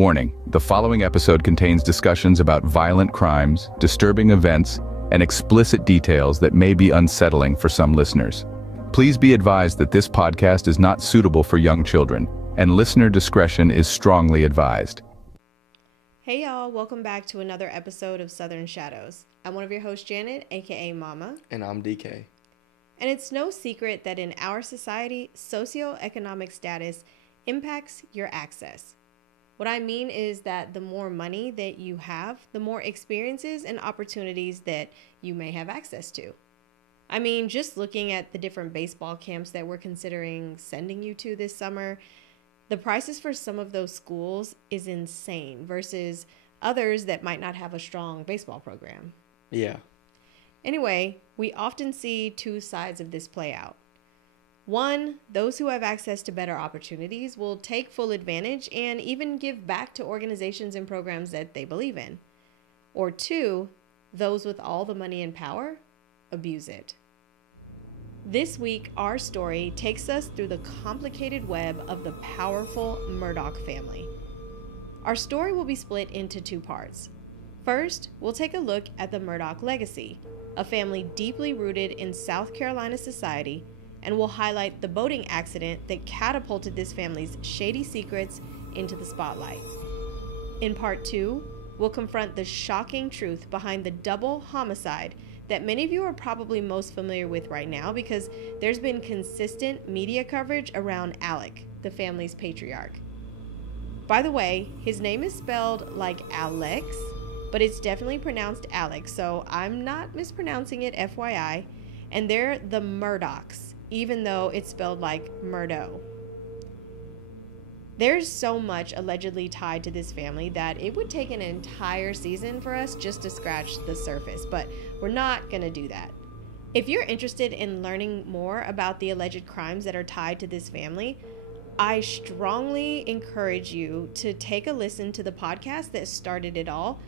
Warning, the following episode contains discussions about violent crimes, disturbing events, and explicit details that may be unsettling for some listeners. Please be advised that this podcast is not suitable for young children, and listener discretion is strongly advised. Hey y'all, welcome back to another episode of Southern Shadows. I'm one of your hosts, Janet, aka Mama. And I'm DK. And it's no secret that in our society, socioeconomic status impacts your access. What I mean is that the more money that you have, the more experiences and opportunities that you may have access to. I mean, just looking at the different baseball camps that we're considering sending you to this summer, the prices for some of those schools is insane versus others that might not have a strong baseball program. Yeah. Anyway, we often see two sides of this play out. One, those who have access to better opportunities will take full advantage and even give back to organizations and programs that they believe in. Or two, those with all the money and power abuse it. This week, our story takes us through the complicated web of the powerful Murdaugh family. Our story will be split into two parts. First, we'll take a look at the Murdaugh legacy, a family deeply rooted in South Carolina society, and we'll highlight the boating accident that catapulted this family's shady secrets into the spotlight. In part two, we'll confront the shocking truth behind the double homicide that many of you are probably most familiar with right now because there's been consistent media coverage around Alec, the family's patriarch. By the way, his name is spelled like Alex, but it's definitely pronounced Alex, so I'm not mispronouncing it, FYI. And they're the Murdaughs, even though it's spelled like Murdaugh. There's so much allegedly tied to this family that it would take an entire season for us just to scratch the surface, but we're not going to do that. If you're interested in learning more about the alleged crimes that are tied to this family, I strongly encourage you to take a listen to the podcast that started it all,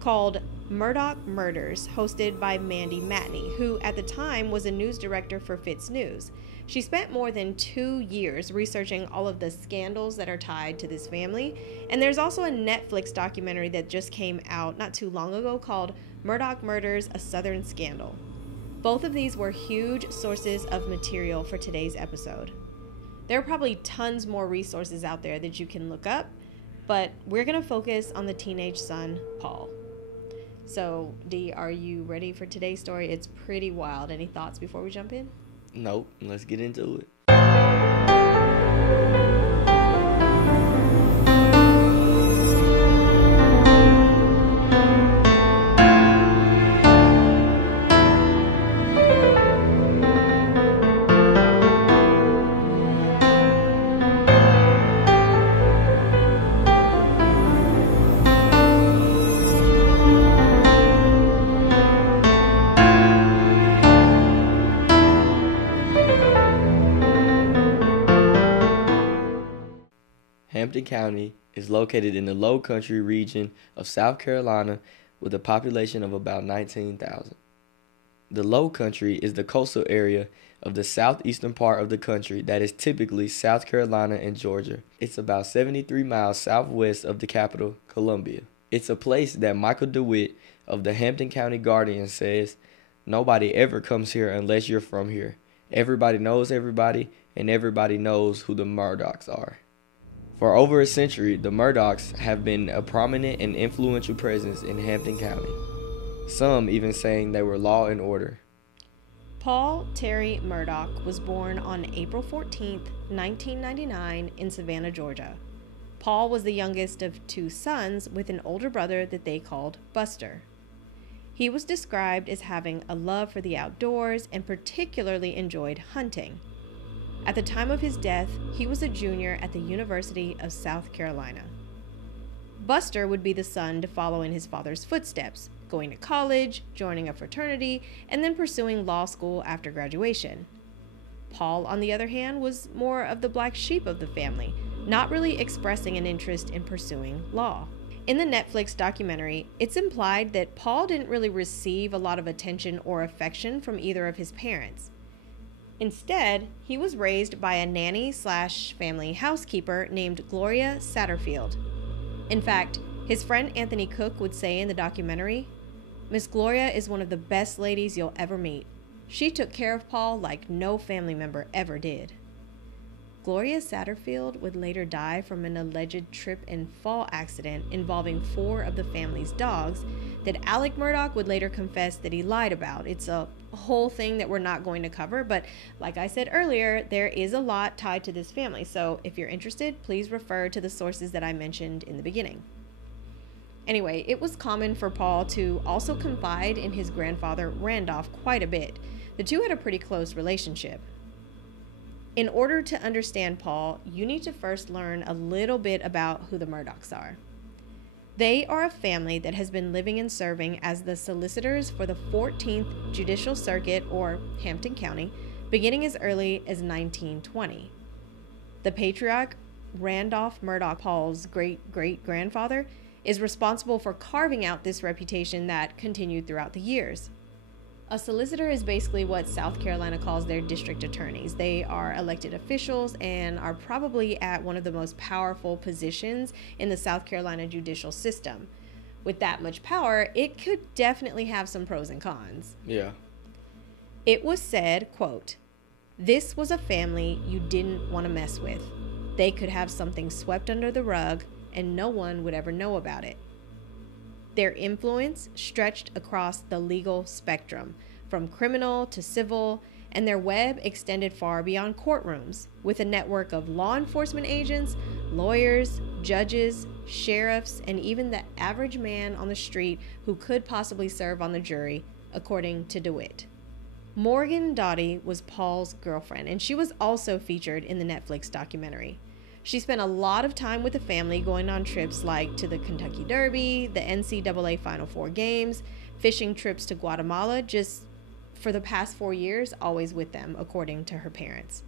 called Randolph Murdaugh, hosted by Mandy Matney, who at the time was a news director for Fitz News. She spent more than 2 years researching all of the scandals that are tied to this family, and there's also a Netflix documentary that just came out not too long ago called Randolph Murdaugh, A Southern Scandal. Both of these were huge sources of material for today's episode. There are probably tons more resources out there that you can look up, but we're going to focus on the teenage son, Paul. So, D, are you ready for today's story? It's pretty wild. Any thoughts before we jump in? Nope. Let's get into it. Hampton County is located in the Low Country region of South Carolina with a population of about 19,000. The Low Country is the coastal area of the southeastern part of the country that is typically South Carolina and Georgia. It's about 73 miles southwest of the capital, Columbia. It's a place that Michael DeWitt of the Hampton County Guardian says, "Nobody ever comes here unless you're from here. Everybody knows everybody, and everybody knows who the Murdaughs are." For over a century, the Murdaughs have been a prominent and influential presence in Hampton County, some even saying they were law and order. Paul Terry Murdaugh was born on April 14, 1999 in Savannah, Georgia. Paul was the youngest of two sons with an older brother that they called Buster. He was described as having a love for the outdoors and particularly enjoyed hunting. At the time of his death, he was a junior at the University of South Carolina. Buster would be the son to follow in his father's footsteps, going to college, joining a fraternity, and then pursuing law school after graduation. Paul, on the other hand, was more of the black sheep of the family, not really expressing an interest in pursuing law. In the Netflix documentary, it's implied that Paul didn't really receive a lot of attention or affection from either of his parents. Instead, he was raised by a nanny/family housekeeper named Gloria Satterfield. In fact, his friend Anthony Cook would say in the documentary, "Miss Gloria is one of the best ladies you'll ever meet. She took care of Paul like no family member ever did." Gloria Satterfield would later die from an alleged trip and fall accident involving 4 of the family's dogs that Alex Murdaugh would later confess that he lied about. It's a whole thing that we're not going to cover, but like I said earlier, there is a lot tied to this family, so if you're interested, please refer to the sources that I mentioned in the beginning. Anyway, it was common for Paul to also confide in his grandfather Randolph quite a bit. The two had a pretty close relationship. In order to understand Paul, you need to first learn a little bit about who the Murdaughs are. They are a family that has been living and serving as the solicitors for the 14th Judicial Circuit, or Hampton County, beginning as early as 1920. The patriarch, Randolph Murdaugh, Paul's great-great-grandfather, is responsible for carving out this reputation that continued throughout the years. A solicitor is basically what South Carolina calls their district attorneys. They are elected officials and are probably at one of the most powerful positions in the South Carolina judicial system. With that much power, it could definitely have some pros and cons. Yeah. It was said, quote, "This was a family you didn't want to mess with. They could have something swept under the rug and no one would ever know about it." Their influence stretched across the legal spectrum, from criminal to civil, and their web extended far beyond courtrooms, with a network of law enforcement agents, lawyers, judges, sheriffs, and even the average man on the street who could possibly serve on the jury, according to DeWitt. Morgan Doughty was Paul's girlfriend, and she was also featured in the Netflix documentary. She spent a lot of time with the family, going on trips like to the Kentucky Derby, the NCAA Final Four games, fishing trips to Guatemala, just for the past 4 years, always with them, according to her parents.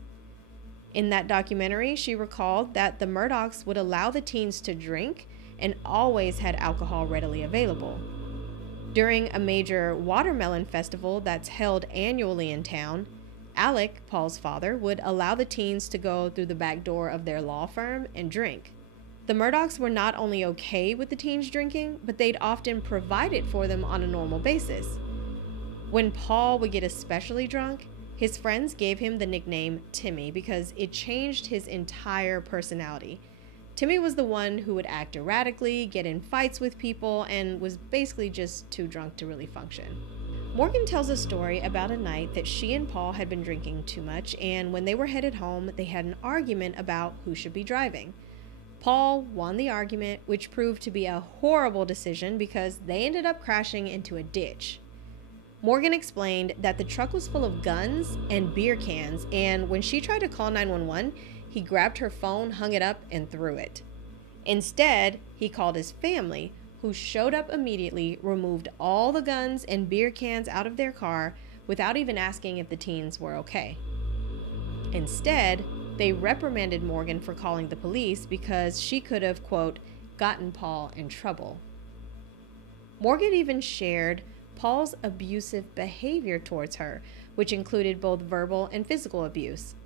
In that documentary, she recalled that the Murdaughs would allow the teens to drink and always had alcohol readily available. During a major watermelon festival that's held annually in town, Alex, Paul's father, would allow the teens to go through the back door of their law firm and drink. The Murdaughs were not only okay with the teens drinking, but they'd often provide it for them on a normal basis. When Paul would get especially drunk, his friends gave him the nickname Timmy because it changed his entire personality. Timmy was the one who would act erratically, get in fights with people, and was basically just too drunk to really function. Morgan tells a story about a night that she and Paul had been drinking too much, and when they were headed home, they had an argument about who should be driving. Paul won the argument, which proved to be a horrible decision because they ended up crashing into a ditch. Morgan explained that the truck was full of guns and beer cans, and when she tried to call 911, he grabbed her phone, hung it up, and threw it. Instead, he called his family, who showed up immediately, removed all the guns and beer cans out of their car without even asking if the teens were okay. Instead, they reprimanded Morgan for calling the police because she could have, quote, gotten Paul in trouble. Morgan even shared Paul's abusive behavior towards her, which included both verbal and physical abuse.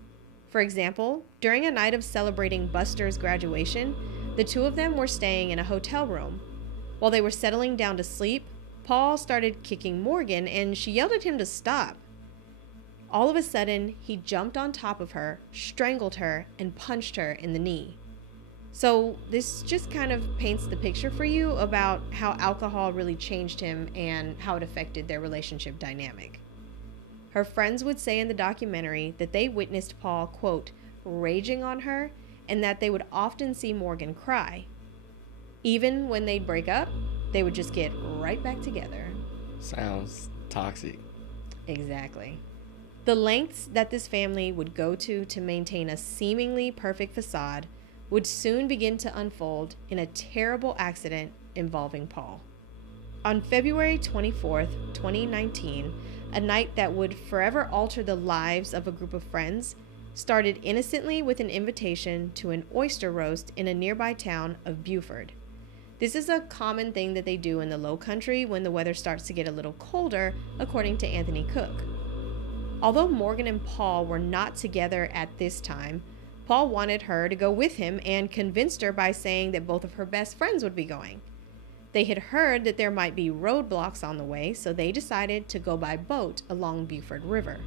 For example, during a night of celebrating Buster's graduation, the two of them were staying in a hotel room. While they were settling down to sleep, Paul started kicking Morgan, and she yelled at him to stop. All of a sudden, he jumped on top of her, strangled her, and punched her in the knee. So this just kind of paints the picture for you about how alcohol really changed him and how it affected their relationship dynamic. Her friends would say in the documentary that they witnessed Paul, quote, raging on her, and that they would often see Morgan cry. Even when they'd break up, they would just get right back together. Sounds toxic. Exactly. The lengths that this family would go to maintain a seemingly perfect facade would soon begin to unfold in a terrible accident involving Paul. On February 24th, 2019, a night that would forever alter the lives of a group of friends started innocently with an invitation to an oyster roast in a nearby town of Beaufort. This is a common thing that they do in the Low Country when the weather starts to get a little colder, according to Anthony Cook. Although Morgan and Paul were not together at this time, Paul wanted her to go with him and convinced her by saying that both of her best friends would be going. They had heard that there might be roadblocks on the way, so they decided to go by boat along Beaufort River.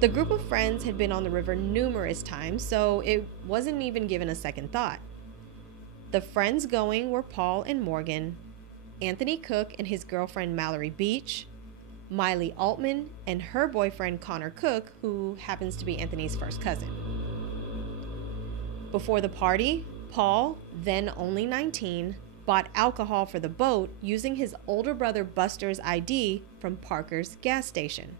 The group of friends had been on the river numerous times, so it wasn't even given a second thought. The friends going were Paul and Morgan, Anthony Cook and his girlfriend Mallory Beach, Miley Altman and her boyfriend Connor Cook, who happens to be Anthony's first cousin. Before the party, Paul, then only 19, bought alcohol for the boat using his older brother Buster's ID from Parker's gas station.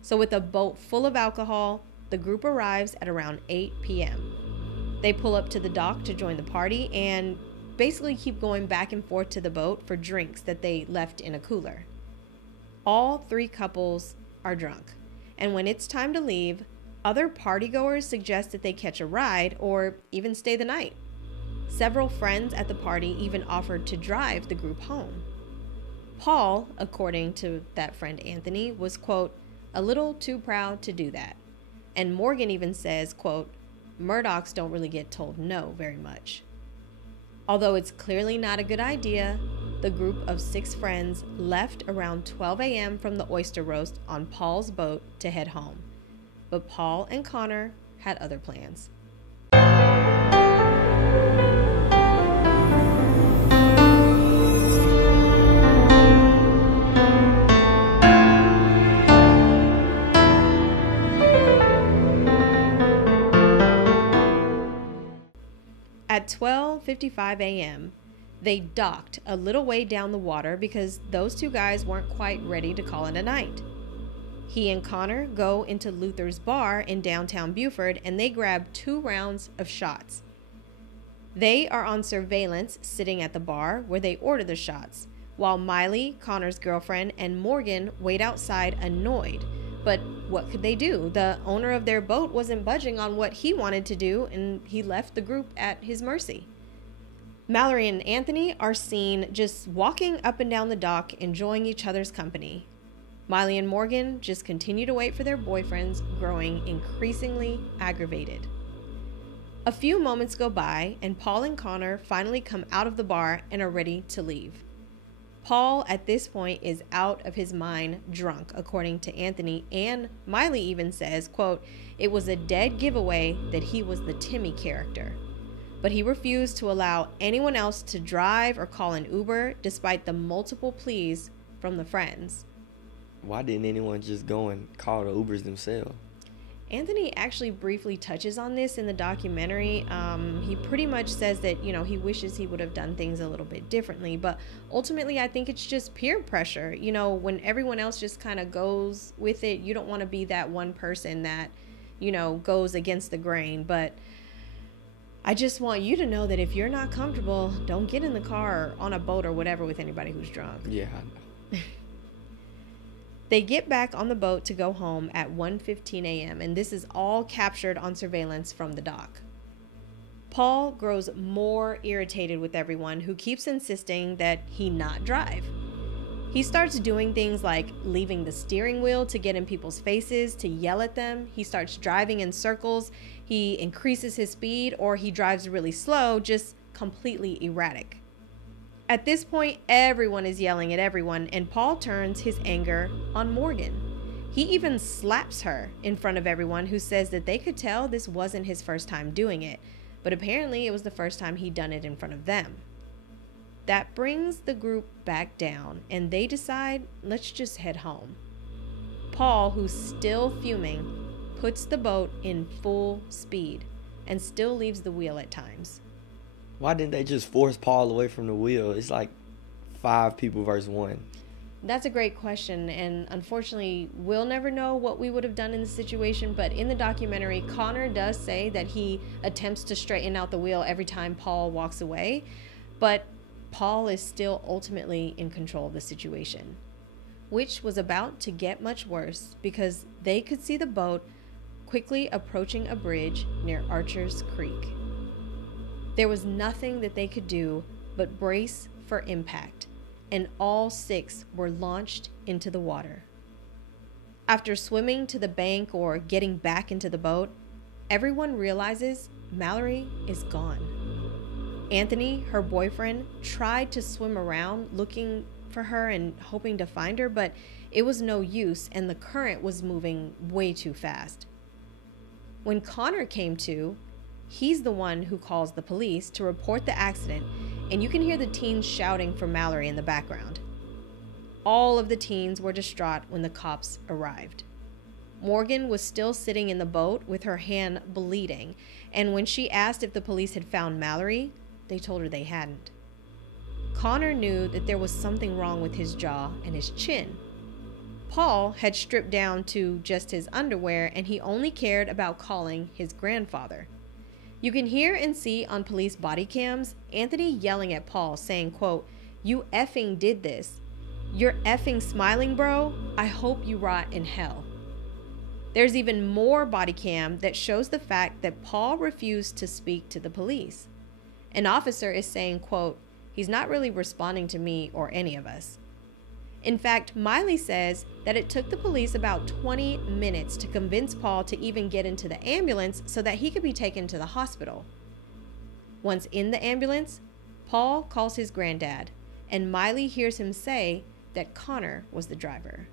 So with a boat full of alcohol, the group arrives at around 8 p.m. They pull up to the dock to join the party and basically keep going back and forth to the boat for drinks that they left in a cooler. All three couples are drunk, and when it's time to leave, other partygoers suggest that they catch a ride or even stay the night. Several friends at the party even offered to drive the group home. Paul, according to that friend Anthony, was, quote, a little too proud to do that. And Morgan even says, quote, Murdaughs don't really get told no very much. Although it's clearly not a good idea, the group of 6 friends left around 12 a.m. from the oyster roast on Paul's boat to head home. But Paul and Connor had other plans. At 12:55 a.m., they docked a little way down the water because those two guys weren't quite ready to call it a night. He and Connor go into Luther's bar in downtown Beaufort and they grab 2 rounds of shots. They are on surveillance sitting at the bar where they order the shots, while Miley, Connor's girlfriend, and Morgan wait outside annoyed. But what could they do? The owner of their boat wasn't budging on what he wanted to do, and he left the group at his mercy. Mallory and Anthony are seen just walking up and down the dock, enjoying each other's company. Miley and Morgan just continue to wait for their boyfriends, growing increasingly aggravated. A few moments go by, and Paul and Connor finally come out of the bar and are ready to leave. Paul, at this point, is out of his mind drunk, according to Anthony, and Miley even says, quote, it was a dead giveaway that he was the Timmy character. But he refused to allow anyone else to drive or call an Uber, despite the multiple pleas from the friends. Why didn't anyone just go and call the Ubers themselves? Anthony actually briefly touches on this in the documentary. He pretty much says that, he wishes he would have done things a little bit differently. But ultimately, I think it's just peer pressure. When everyone else just kind of goes with it, you don't want to be that one person that, goes against the grain. But I just want you to know that if you're not comfortable, don't get in the car or on a boat or whatever with anybody who's drunk. Yeah, I know. They get back on the boat to go home at 1:15 a.m., and this is all captured on surveillance from the dock. Paul grows more irritated with everyone who keeps insisting that he not drive. He starts doing things like leaving the steering wheel to get in people's faces, to yell at them. He starts driving in circles. He increases his speed, or he drives really slow, just completely erratic. At this point, everyone is yelling at everyone, and Paul turns his anger on Morgan. He even slaps her in front of everyone, who says that they could tell this wasn't his first time doing it, but apparently it was the first time he'd done it in front of them. That brings the group back down, and they decide, let's just head home. Paul, who's still fuming, puts the boat in full speed and still leaves the wheel at times. Why didn't they just force Paul away from the wheel? It's like 5 people versus 1. That's a great question, and unfortunately, we'll never know what we would have done in the situation, but in the documentary, Connor does say that he attempts to straighten out the wheel every time Paul walks away, but Paul is still ultimately in control of the situation, which was about to get much worse because they could see the boat quickly approaching a bridge near Archer's Creek. There was nothing that they could do but brace for impact, and all 6 were launched into the water. After swimming to the bank or getting back into the boat, everyone realizes Mallory is gone. Anthony, her boyfriend, tried to swim around looking for her and hoping to find her, but it was no use and the current was moving way too fast. When Connor came to, he's the one who calls the police to report the accident, and you can hear the teens shouting for Mallory in the background. All of the teens were distraught when the cops arrived. Morgan was still sitting in the boat with her hand bleeding, and when she asked if the police had found Mallory, they told her they hadn't. Connor knew that there was something wrong with his jaw and his chin. Paul had stripped down to just his underwear, and he only cared about calling his grandfather. You can hear and see on police body cams Anthony yelling at Paul saying, quote, "You effing did this. You're effing smiling, bro. I hope you rot in hell." There's even more body cam that shows the fact that Paul refused to speak to the police. An officer is saying, quote, "He's not really responding to me or any of us." In fact, Miley says that it took the police about 20 minutes to convince Paul to even get into the ambulance so that he could be taken to the hospital. Once in the ambulance, Paul calls his granddad, and Miley hears him say that Connor was the driver.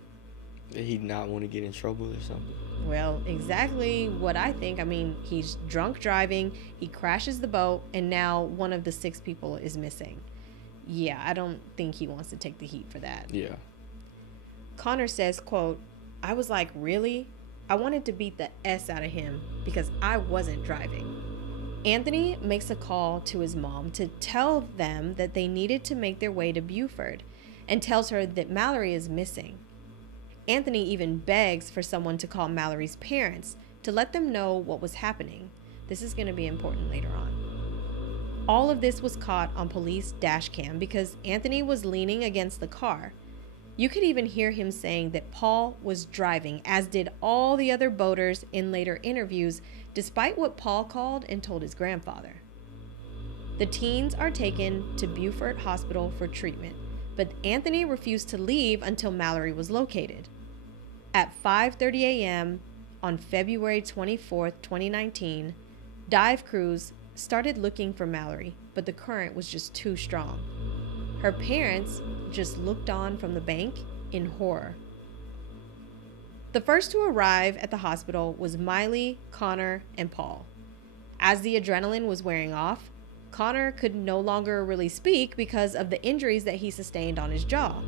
Did he not want to get in trouble or something? Well, exactly what I think. I mean, he's drunk driving, he crashes the boat, and now one of the 6 people is missing. Yeah, I don't think he wants to take the heat for that. Yeah. Connor says, quote, "I was like, really? I wanted to beat the S out of him because I wasn't driving." Anthony makes a call to his mom to tell them that they needed to make their way to Buford and tells her that Mallory is missing. Anthony even begs for someone to call Mallory's parents to let them know what was happening. This is going to be important later on. All of this was caught on police dash cam because Anthony was leaning against the car. You could even hear him saying that Paul was driving, as did all the other boaters in later interviews, despite what Paul called and told his grandfather. The teens are taken to Buford Hospital for treatment, but Anthony refused to leave until Mallory was located. At 5:30 a.m. on February 24, 2019, dive crews started looking for Mallory, but the current was just too strong. Her parents just looked on from the bank in horror. The first to arrive at the hospital was Miley, Connor, and Paul. As the adrenaline was wearing off, Connor could no longer really speak because of the injuries that he sustained on his jaw.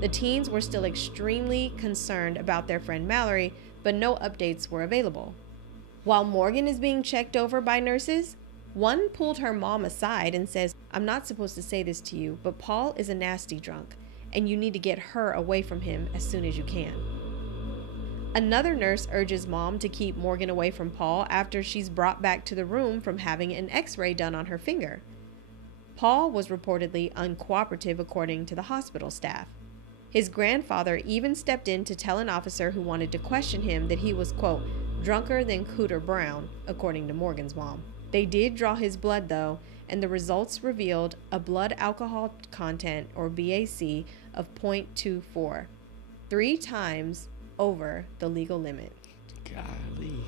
The teens were still extremely concerned about their friend Mallory, but no updates were available. While Morgan is being checked over by nurses, one pulled her mom aside and says, "I'm not supposed to say this to you, but Paul is a nasty drunk, and you need to get her away from him as soon as you can." Another nurse urges mom to keep Morgan away from Paul after she's brought back to the room from having an x-ray done on her finger. Paul was reportedly uncooperative according to the hospital staff. His grandfather even stepped in to tell an officer who wanted to question him that he was, quote, "drunker than Cooter Brown," according to Morgan's mom. They did draw his blood though, and the results revealed a blood alcohol content, or BAC, of 0.24, 3 times over the legal limit. Golly.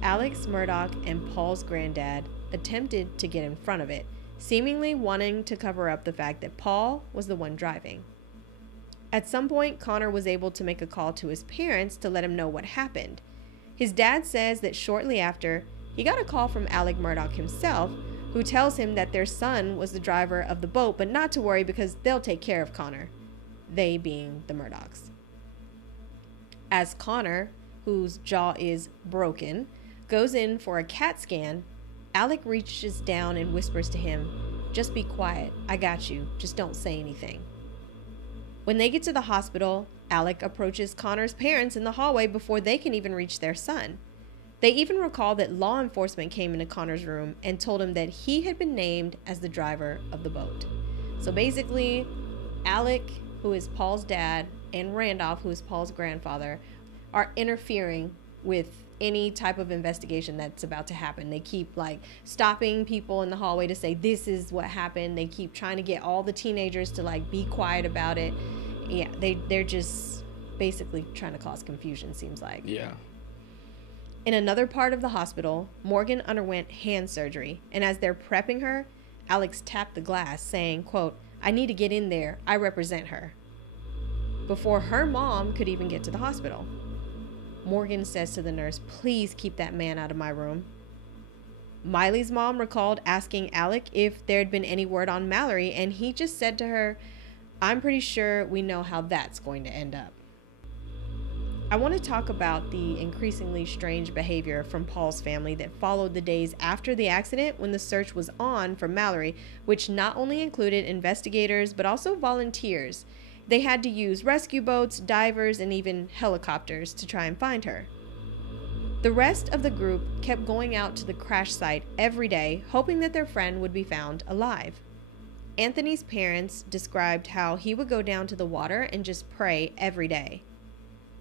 Alex Murdaugh and Paul's granddad attempted to get in front of it, seemingly wanting to cover up the fact that Paul was the one driving. At some point, Connor was able to make a call to his parents to let him know what happened. His dad says that shortly after, he got a call from Alex Murdaugh himself, who tells him that their son was the driver of the boat, but not to worry because they'll take care of Connor, they being the Murdaughs. As Connor, whose jaw is broken, goes in for a CAT scan, Alec reaches down and whispers to him, "Just be quiet, I got you, just don't say anything." When they get to the hospital, Alec approaches Connor's parents in the hallway before they can even reach their son. They even recall that law enforcement came into Connor's room and told him that he had been named as the driver of the boat. So basically, Alec, who is Paul's dad, and Randolph, who is Paul's grandfather, are interfering with any type of investigation that's about to happen. They keep stopping people in the hallway to say this is what happened. They keep trying to get all the teenagers to be quiet about it. Yeah, they're just basically trying to cause confusion, seems like. Yeah. In another part of the hospital, Morgan underwent hand surgery, and as they're prepping her, Alex tapped the glass, saying, quote, "I need to get in there. I represent her," before her mom could even get to the hospital. Morgan says to the nurse, "Please keep that man out of my room." Miley's mom recalled asking Alec if there had been any word on Mallory, and he just said to her, "I'm pretty sure we know how that's going to end up." I want to talk about the increasingly strange behavior from Paul's family that followed the days after the accident when the search was on for Mallory, which not only included investigators but also volunteers. They had to use rescue boats, divers, and even helicopters to try and find her. The rest of the group kept going out to the crash site every day, hoping that their friend would be found alive. Anthony's parents described how he would go down to the water and just pray every day.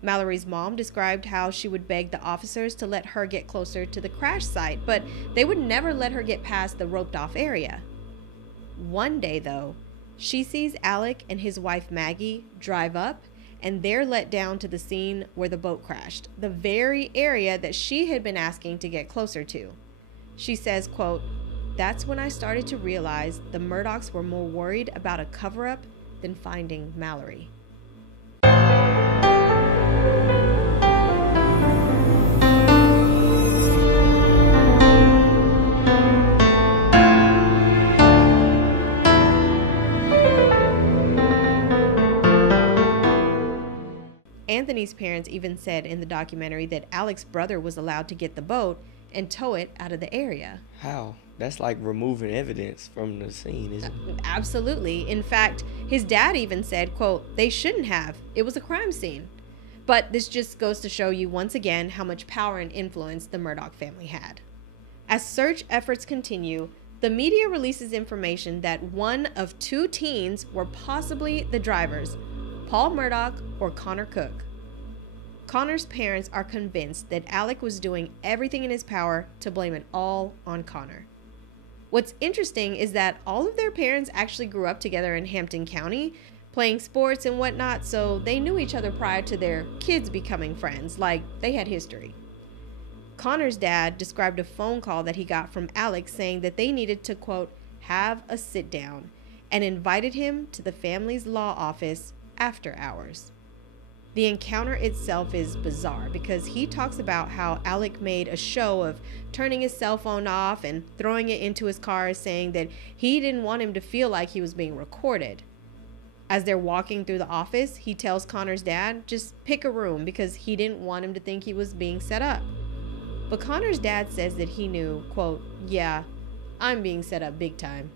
Mallory's mom described how she would beg the officers to let her get closer to the crash site, but they would never let her get past the roped-off area. One day, though, she sees Alec and his wife Maggie drive up, and they're let down to the scene where the boat crashed, the very area that she had been asking to get closer to. She says, quote, "That's when I started to realize the Murdaughs were more worried about a cover-up than finding Mallory." Anthony's parents even said in the documentary that Alec's brother was allowed to get the boat and tow it out of the area. How? That's like removing evidence from the scene, isn't it? Absolutely. In fact, his dad even said, quote, "They shouldn't have. It was a crime scene." But this just goes to show you once again how much power and influence the Murdaugh family had. As search efforts continue, the media releases information that one of two teens were possibly the drivers, Paul Murdaugh or Connor Cook. Connor's parents are convinced that Alec was doing everything in his power to blame it all on Connor. What's interesting is that all of their parents actually grew up together in Hampton County, playing sports and whatnot, so they knew each other prior to their kids becoming friends, like they had history. Connor's dad described a phone call that he got from Alec saying that they needed to, quote, "have a sit down," and invited him to the family's law office after hours. The encounter itself is bizarre because he talks about how Alec made a show of turning his cell phone off and throwing it into his car, saying that he didn't want him to feel like he was being recorded. As they're walking through the office, he tells Connor's dad just pick a room because he didn't want him to think he was being set up. But Connor's dad says that he knew, quote, "Yeah, I'm being set up big time."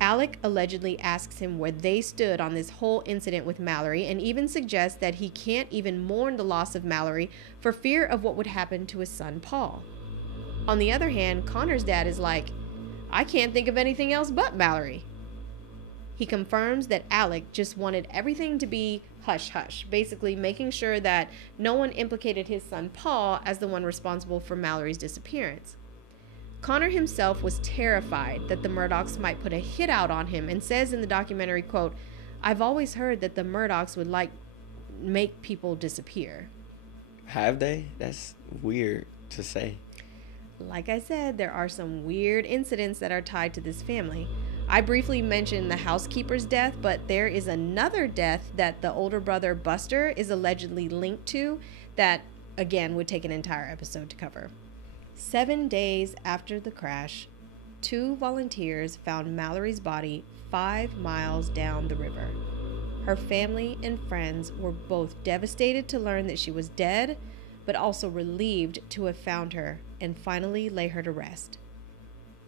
Alec allegedly asks him where they stood on this whole incident with Mallory and even suggests that he can't even mourn the loss of Mallory for fear of what would happen to his son Paul. On the other hand, Connor's dad is like, "I can't think of anything else but Mallory." He confirms that Alec just wanted everything to be hush-hush, basically making sure that no one implicated his son Paul as the one responsible for Mallory's disappearance. Connor himself was terrified that the Murdaughs might put a hit out on him and says in the documentary, quote, "I've always heard that the Murdaughs would make people disappear." Have they? That's weird to say. Like I said, there are some weird incidents that are tied to this family. I briefly mentioned the housekeeper's death, but there is another death that the older brother Buster is allegedly linked to that, again, would take an entire episode to cover. 7 days after the crash, 2 volunteers found Mallory's body 5 miles down the river. Her family and friends were both devastated to learn that she was dead, but also relieved to have found her and finally lay her to rest.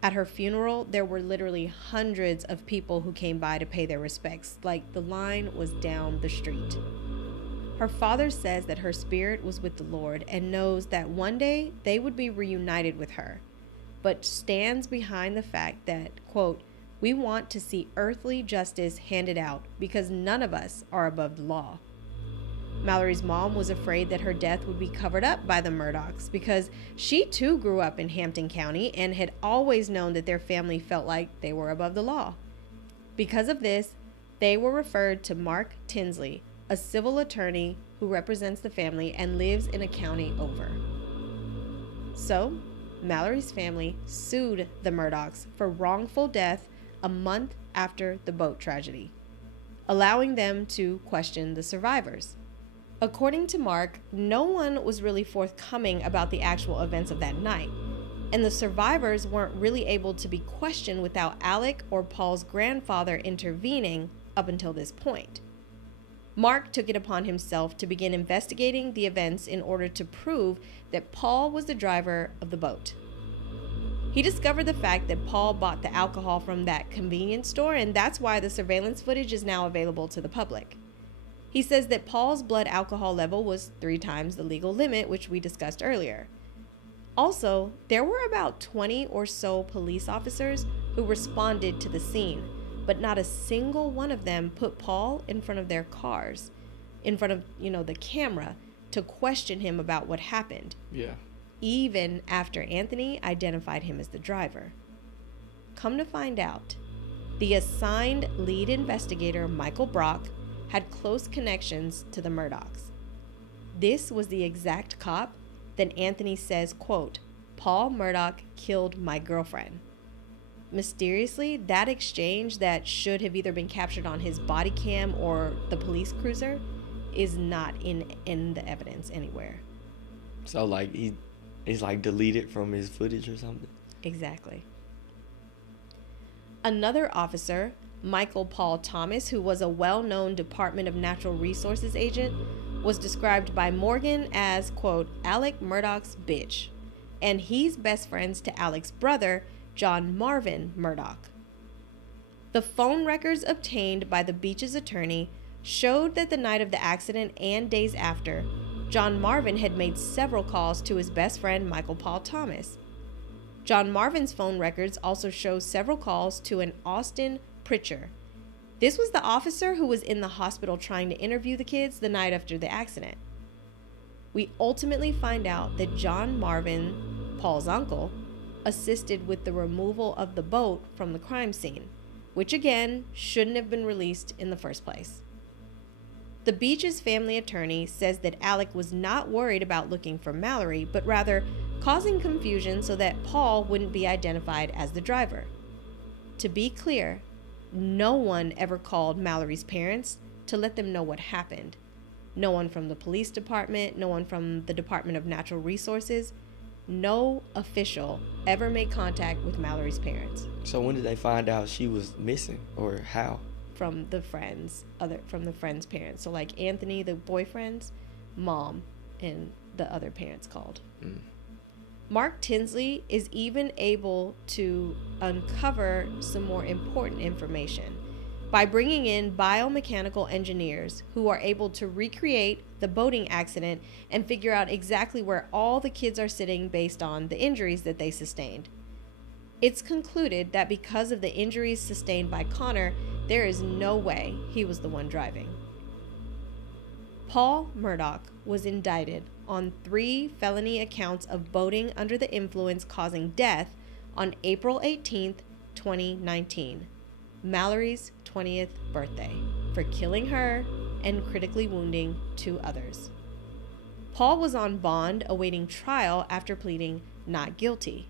At her funeral, there were literally hundreds of people who came by to pay their respects, like the line was down the street. Her father says that her spirit was with the Lord and knows that one day they would be reunited with her, but stands behind the fact that, quote, "We want to see earthly justice handed out because none of us are above the law." Mallory's mom was afraid that her death would be covered up by the Murdaughs because she too grew up in Hampton County and had always known that their family felt like they were above the law. Because of this, they were referred to Mark Tinsley, a civil attorney who represents the family and lives in a county over. So, Mallory's family sued the Murdaughs for wrongful death a month after the boat tragedy, allowing them to question the survivors. According to Mark, no one was really forthcoming about the actual events of that night, and the survivors weren't really able to be questioned without Alec or Paul's grandfather intervening up until this point. Mark took it upon himself to begin investigating the events in order to prove that Paul was the driver of the boat. He discovered the fact that Paul bought the alcohol from that convenience store, and that's why the surveillance footage is now available to the public. He says that Paul's blood alcohol level was 3 times the legal limit, which we discussed earlier. Also, there were about 20 or so police officers who responded to the scene, but not a single one of them put Paul in front of their cars, in front of, the camera, to question him about what happened. Yeah. Even after Anthony identified him as the driver. Come to find out, the assigned lead investigator, Michael Brock, had close connections to the Murdaughs. This was the exact cop that Anthony says, quote, "Paul Murdaugh killed my girlfriend." Mysteriously, that exchange that should have either been captured on his body cam or the police cruiser is not in the evidence anywhere. So he's deleted from his footage or something? Exactly. Another officer, Michael Paul Thomas, who was a well-known Department of Natural Resources agent, was described by Morgan as, quote, "Alec Murdaugh's bitch," and he's best friends to Alec's brother, John Marvin Murdaugh. The phone records obtained by the Beach's attorney showed that the night of the accident and days after, John Marvin had made several calls to his best friend, Michael Paul Thomas. John Marvin's phone records also show several calls to an Austin Pritchard. This was the officer who was in the hospital trying to interview the kids the night after the accident. We ultimately find out that John Marvin, Paul's uncle, assisted with the removal of the boat from the crime scene, which again shouldn't have been released in the first place. The Beach's family attorney says that Alec was not worried about looking for Mallory, but rather causing confusion so that Paul wouldn't be identified as the driver. To be clear, no one ever called Mallory's parents to let them know what happened. No one from the police department, no one from the Department of Natural Resources, no official ever made contact with Mallory's parents. So when did they find out she was missing, or how? From the friends' parents. So like Anthony, the boyfriend's mom, and the other parents called. Mark Tinsley is even able to uncover some more important information by bringing in biomechanical engineers who are able to recreate the boating accident and figure out exactly where all the kids are sitting based on the injuries that they sustained. It's concluded that because of the injuries sustained by Connor, there is no way he was the one driving. Paul Murdaugh was indicted on 3 felony accounts of boating under the influence causing death on April 18th, 2019, Mallory's 20th birthday, for killing her and critically wounding 2 others. Paul was on bond awaiting trial after pleading not guilty.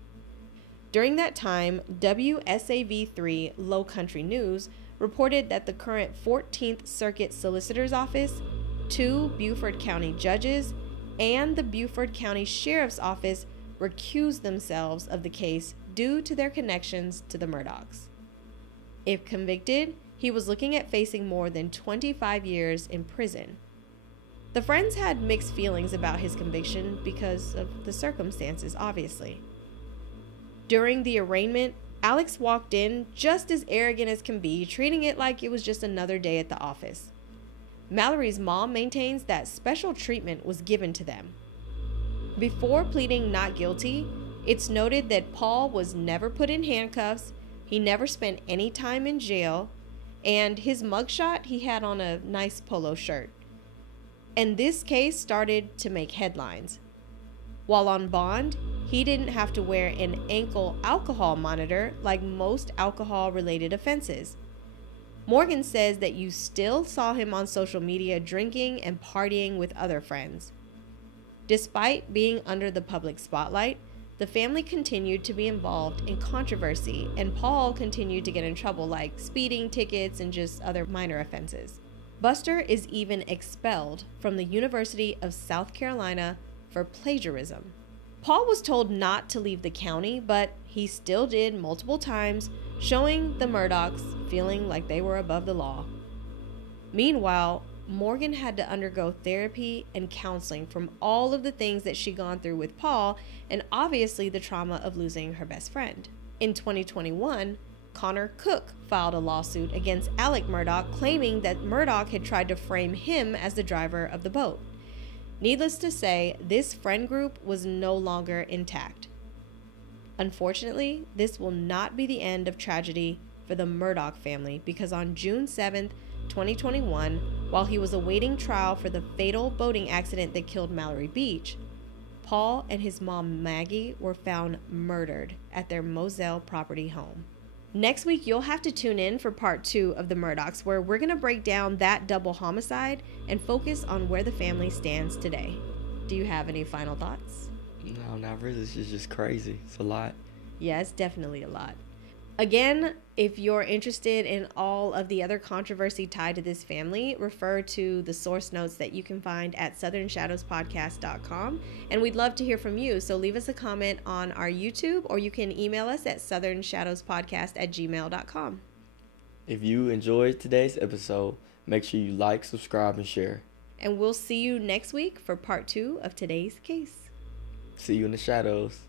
During that time, WSAV3 Low Country News reported that the current 14th Circuit Solicitor's Office, 2 Beaufort County judges, and the Beaufort County Sheriff's Office recused themselves of the case due to their connections to the Murdaughs. If convicted, he was looking at facing more than 25 years in prison. The friends had mixed feelings about his conviction because of the circumstances, obviously. During the arraignment, Alex walked in just as arrogant as can be, treating it like it was just another day at the office. Mallory's mom maintains that special treatment was given to them. Before pleading not guilty, it's noted that Paul was never put in handcuffs, he never spent any time in jail, and his mugshot, he had on a nice polo shirt. And this case started to make headlines. While on bond, he didn't have to wear an ankle alcohol monitor like most alcohol-related offenses. Morgan says that you still saw him on social media drinking and partying with other friends. Despite being under the public spotlight, the family continued to be involved in controversy, and Paul continued to get in trouble, like speeding tickets and just other minor offenses. Buster is even expelled from the University of South Carolina for plagiarism. Paul was told not to leave the county, but he still did multiple times, showing the Murdaughs feeling like they were above the law. Meanwhile, Morgan had to undergo therapy and counseling from all of the things that she'd gone through with Paul, and obviously the trauma of losing her best friend. In 2021, Connor Cook filed a lawsuit against Alex Murdaugh, claiming that Murdaugh had tried to frame him as the driver of the boat. Needless to say, this friend group was no longer intact. Unfortunately, this will not be the end of tragedy for the Murdaugh family, because on June 7th, 2021, while he was awaiting trial for the fatal boating accident that killed Mallory Beach, Paul and his mom Maggie were found murdered at their Moselle property home. Next week, you'll have to tune in for part 2 of the Murdaughs, where we're going to break down that double homicide and focus on where the family stands today. Do you have any final thoughts? No, not really. This is just crazy. It's a lot. Yeah, it's definitely a lot. Again, if you're interested in all of the other controversy tied to this family, refer to the source notes that you can find at southernshadowspodcast.com. And we'd love to hear from you. So leave us a comment on our YouTube, or you can email us at southernshadowspodcast@gmail.com. If you enjoyed today's episode, make sure you like, subscribe, and share. And we'll see you next week for part 2 of today's case. See you in the shadows.